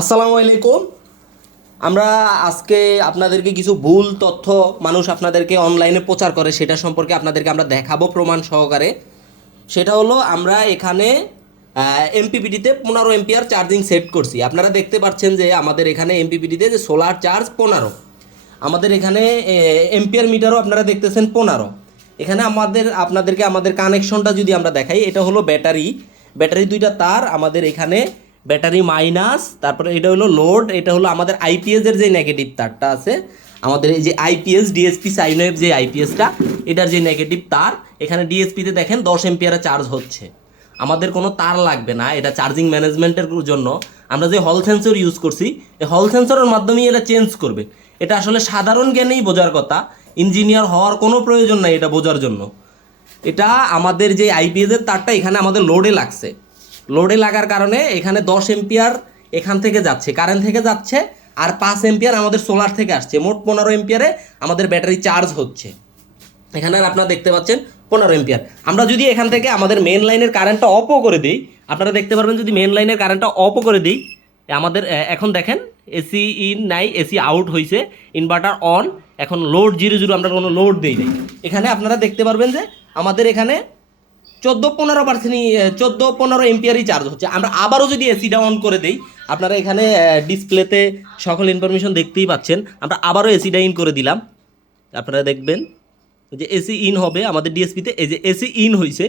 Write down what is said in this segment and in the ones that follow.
আসসালামু আলাইকুম। আমরা আজকে আপনাদেরকে কিছু ভুল তথ্য মানুষ আপনাদেরকে অনলাইনে প্রচার করে সেটা সম্পর্কে আপনাদেরকে আমরা দেখাবো প্রমাণ সহকারে। সেটা হলো আমরা এখানে এমপিপিটিতে 15 এম্পিয়ার চার্জিং সেট করছি। আপনারা দেখতে পাচ্ছেন যে আমাদের এখানে এমপিপিটিতে যে সোলার চার্জ 15, আমাদের এখানে এম্পিয়ার মিটারও আপনারা দেখতেছেন 15। এখানে আপনাদেরকে আমাদের কানেকশনটা যদি আমরা দেখাই, এটা হলো ব্যাটারি দুইটা তার আমাদের এখানে, ব্যাটারি মাইনাস, তারপরে এটা হলো লোড, এটা হলো আমাদের আইপিএসের যে নেগেটিভ তারটা আছে, আমাদের এই যে আইপিএস ডিএসপি সাইন ওয়েভ যে আইপিএসটা, এটার যে নেগেটিভ তার, এখানে ডিএসপিতে দেখেন 10 এম্পিয়ারে চার্জ হচ্ছে। আমাদের কোনো তার লাগবে না এটা চার্জিং ম্যানেজমেন্টের জন্য। আমরা যে হল সেন্সর ইউজ করছি, এই হল সেন্সরের মাধ্যমেই এটা চেঞ্জ করবে। এটা আসলে সাধারণ জ্ঞানেই বোঝার কথা, ইঞ্জিনিয়ার হওয়ার কোনো প্রয়োজন নাই এটা বোঝার জন্য। এটা আমাদের যে আইপিএসের তারটা এখানে আমাদের লোডে লাগছে, লোডে লাগার কারণে এখানে 10 এম্পিয়ার এখান থেকে যাচ্ছে, কারেন্ট থেকে যাচ্ছে, আর 5 এম্পিয়ার আমাদের সোলার থেকে আসছে। মোট 15 এম্পিয়ারে আমাদের ব্যাটারি চার্জ হচ্ছে। এখানে আর আপনারা দেখতে পাচ্ছেন 15 এম্পিয়ার। আমরা যদি এখান থেকে আমাদের মেন লাইনের কারেন্টটা অফও করে দিই, আপনারা দেখতে পারবেন যদি মেন লাইনের কারেন্টটা অফও করে দিই, আমাদের এখন দেখেন এসি ইন নাই, এসি আউট হয়েছে, ইনভার্টার অন, এখন লোড 0 আমরা কোনো লোড দিই নাই। এখানে আপনারা দেখতে পারবেন যে আমাদের এখানে 14-15 এম্পিয়ারই চার্জ হচ্ছে। আমরা আবারও যদি এসিটা অন করে দিই, আপনারা এখানে ডিসপ্লেতে সকল ইনফরমেশন দেখতেই পাচ্ছেন। আমরা আবারও এসিটা ইন করে দিলাম, আপনারা দেখবেন যে এসি ইন হবে আমাদের ডিএসপিতে। এই যে এসি ইন হয়েছে,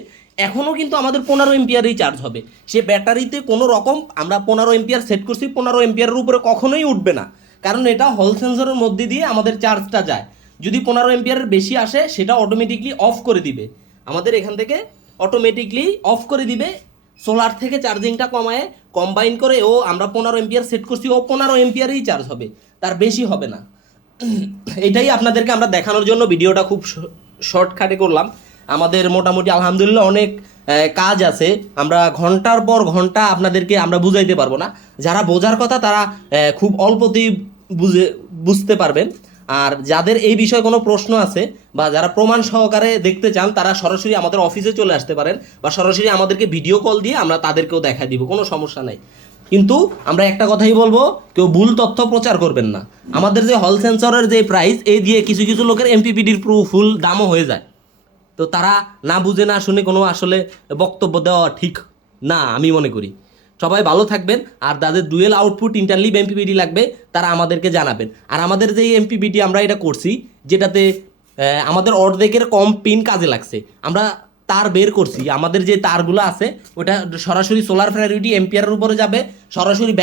এখনও কিন্তু আমাদের 15 এম্পিয়ারই চার্জ হবে। সে ব্যাটারিতে কোনো রকম আমরা 15 এম্পিয়ার সেট করছি, 15 এম্পিয়ারের উপরে কখনোই উঠবে না, কারণ এটা হল সেন্সরের মধ্যে দিয়ে আমাদের চার্জটা যায়। যদি 15 এম্পিয়ারের বেশি আসে, সেটা অটোমেটিকলি অফ করে দিবে, আমাদের এখান থেকে অটোমেটিকলি অফ করে দিবে। সোলার থেকে চার্জিংটা কমায় কম্বাইন করে ও আমরা 15 এম্পিয়ার সেট করছি, ও 15 এম্পিয়ারেই চার্জ হবে, তার বেশি হবে না। এটাই আপনাদেরকে আমরা দেখানোর জন্য ভিডিওটা খুব শর্টকাটে করলাম। আমাদের মোটামুটি আলহামদুলিল্লাহ অনেক কাজ আছে, আমরা ঘন্টার পর ঘন্টা আপনাদেরকে আমরা বুঝাইতে পারবো না। যারা বোঝার কথা তারা খুব অল্পতেই বুঝতে পারবেন। আর যাদের এই বিষয়ে কোনো প্রশ্ন আছে বা যারা প্রমাণ সহকারে দেখতে চান, তারা সরাসরি আমাদের অফিসে চলে আসতে পারেন, বা সরাসরি আমাদেরকে ভিডিও কল দিয়ে আমরা তাদেরকেও দেখাই দিব, কোনো সমস্যা নাই। কিন্তু আমরা একটা কথাই বলবো, কেউ ভুল তথ্য প্রচার করবেন না। আমাদের যে হল সেন্সরের যে প্রাইস, এই দিয়ে কিছু কিছু লোকের এমপিপিটির ফুল দামও হয়ে যায়। তো তারা না বুঝে না শুনে কোনো আসলে বক্তব্য দেওয়া ঠিক না আমি মনে করি। সবাই ভালো থাকবেন। আর যাদের ডুয়েল আউটপুট ইন্টারলিভ এমপিপিটি লাগবে তারা আমাদেরকে জানাবেন। আর আমাদের যে এমপিপিটি আমরা এটা করছি, যেটাতে আমাদের অর্ধেকের কম পিন কাজে লাগছে, আমরা তার বের করছি। আমাদের যে তারগুলো আছে ওটা সরাসরি সোলার প্রায়োরিটি এম্পিয়ারের উপরে যাবে, সরাসরি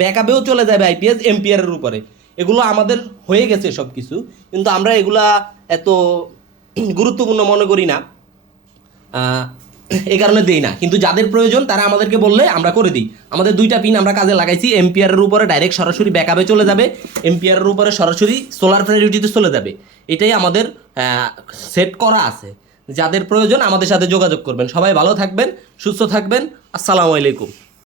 ব্যাকআপেও চলে যাবে আইপিএস এম্পিয়ারের উপরে। এগুলো আমাদের হয়ে গেছে সব কিছু, কিন্তু আমরা এগুলা এত গুরুত্বপূর্ণ মনে করি না, এই কারণে দেই না। কিন্তু যাদের প্রয়োজন তারা আমাদেরকে বললে আমরা করে দিই। আমাদের 2টা পিন আমরা কাজে লাগাইছি, এম্পিয়ারের উপরে ডাইরেক্ট সরাসরি ব্যাকআপে চলে যাবে, এম্পিয়ারের উপরে সরাসরি সোলার প্রায়োরিটিতে চলে যাবে। এটাই আমাদের সেট করা আছে। যাদের প্রয়োজন আমাদের সাথে যোগাযোগ করবেন। সবাই ভালো থাকবেন, সুস্থ থাকবেন। আসসালামু আলাইকুম।